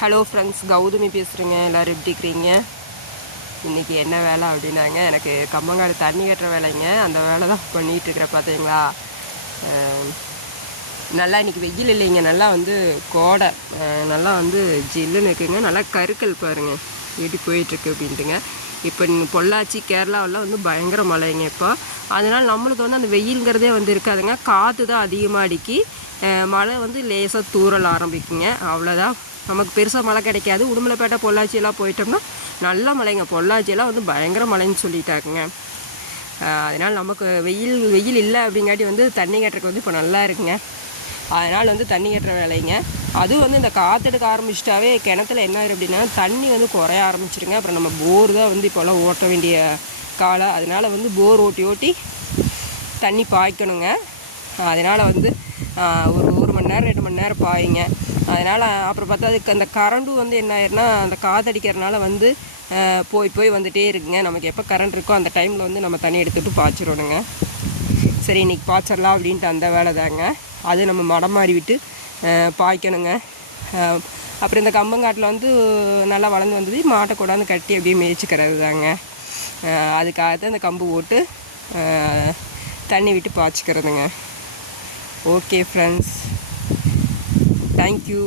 Hello friends, Gautami பேசுகிறேங்க. எல்லோரும் எப்படி இருக்கிறீங்க? இன்றைக்கி என்ன வேலை அப்படின்னாங்க, எனக்கு கம்பங்காடு தண்ணி கட்டுற வேலைங்க. அந்த வேலை தான் பண்ணிகிட்ருக்குற பார்த்தீங்களா. நல்லா இன்றைக்கி வெயில் இல்லைங்க, நல்லா கோடை நல்லா ஜில்லுன்னு இருக்குங்க. நல்லா கருக்கல் பாருங்கள் எப்படி போயிட்டுருக்கு அப்படின்ட்டுங்க. இப்போ பொள்ளாச்சி கேரளாவெல்லாம் பயங்கர மழைங்க இப்போ. அதனால் நம்மளுக்கு அந்த வெயிலுங்கிறதே இருக்காதுங்க. காற்று தான் அதிகமாக அடிக்கி மழை லேசாக தூறல் ஆரம்பிக்குங்க. அவ்வளோதான். நமக்கு பெருசாக மழை கிடைக்காது. உடுமலைப்பேட்டை பொள்ளாச்சியெல்லாம் போயிட்டோம்னா நல்ல மழைங்க. பொள்ளாச்சியெல்லாம் பயங்கர மழைன்னு சொல்லிட்டாக்குங்க. அதனால் நமக்கு வெயில் இல்லை அப்படிங்காட்டி தண்ணி கட்டுறதுக்கு இப்போ நல்லா இருக்குங்க. அதனால் தண்ணி கட்டுற வேலைங்க. அதுவும் இந்த காற்றெடுக்க ஆரம்பிச்சிட்டாவே கிணத்துல என்ன ஆயிரும் அப்படின்னா தண்ணி குறைய ஆரம்பிச்சிருங்க. அப்புறம் நம்ம போர் தான் இப்போல்லாம் ஓட்ட வேண்டிய காலம். அதனால் போர் ஓட்டி தண்ணி பாய்க்கணுங்க. அதனால் ஒரு மணி நேரம் 2 மணி நேரம் பாயுங்க. அதனால் அப்புறம் பார்த்தா அதுக்கு அந்த கரண்டும் என்ன ஆயிருன்னா அந்த காற்றடிக்கிறதுனால போய் வந்துகிட்டே இருக்குங்க. நமக்கு எப்போ கரண்ட் இருக்கோ அந்த டைமில் நம்ம தண்ணி எடுத்துகிட்டு பாய்ச்சிடணுங்க. சரி, இன்றைக்கி பாய்ச்சிடலாம் அப்படின்ட்டு அந்த வேலை தாங்க. அது நம்ம மடம் மாறி விட்டு பாய்க்கணுங்க. அப்புறம் இந்த கம்பங்காட்டில் நல்லா வளர்ந்து வந்தது மாட்டை கொண்டாந்து கட்டி அப்படியே மேய்ச்சிக்கிறது தாங்க. அதுக்காக தான் இந்த கம்பு போட்டு தண்ணி விட்டு பாய்ச்சிக்கிறதுங்க. Okay friends, thank you.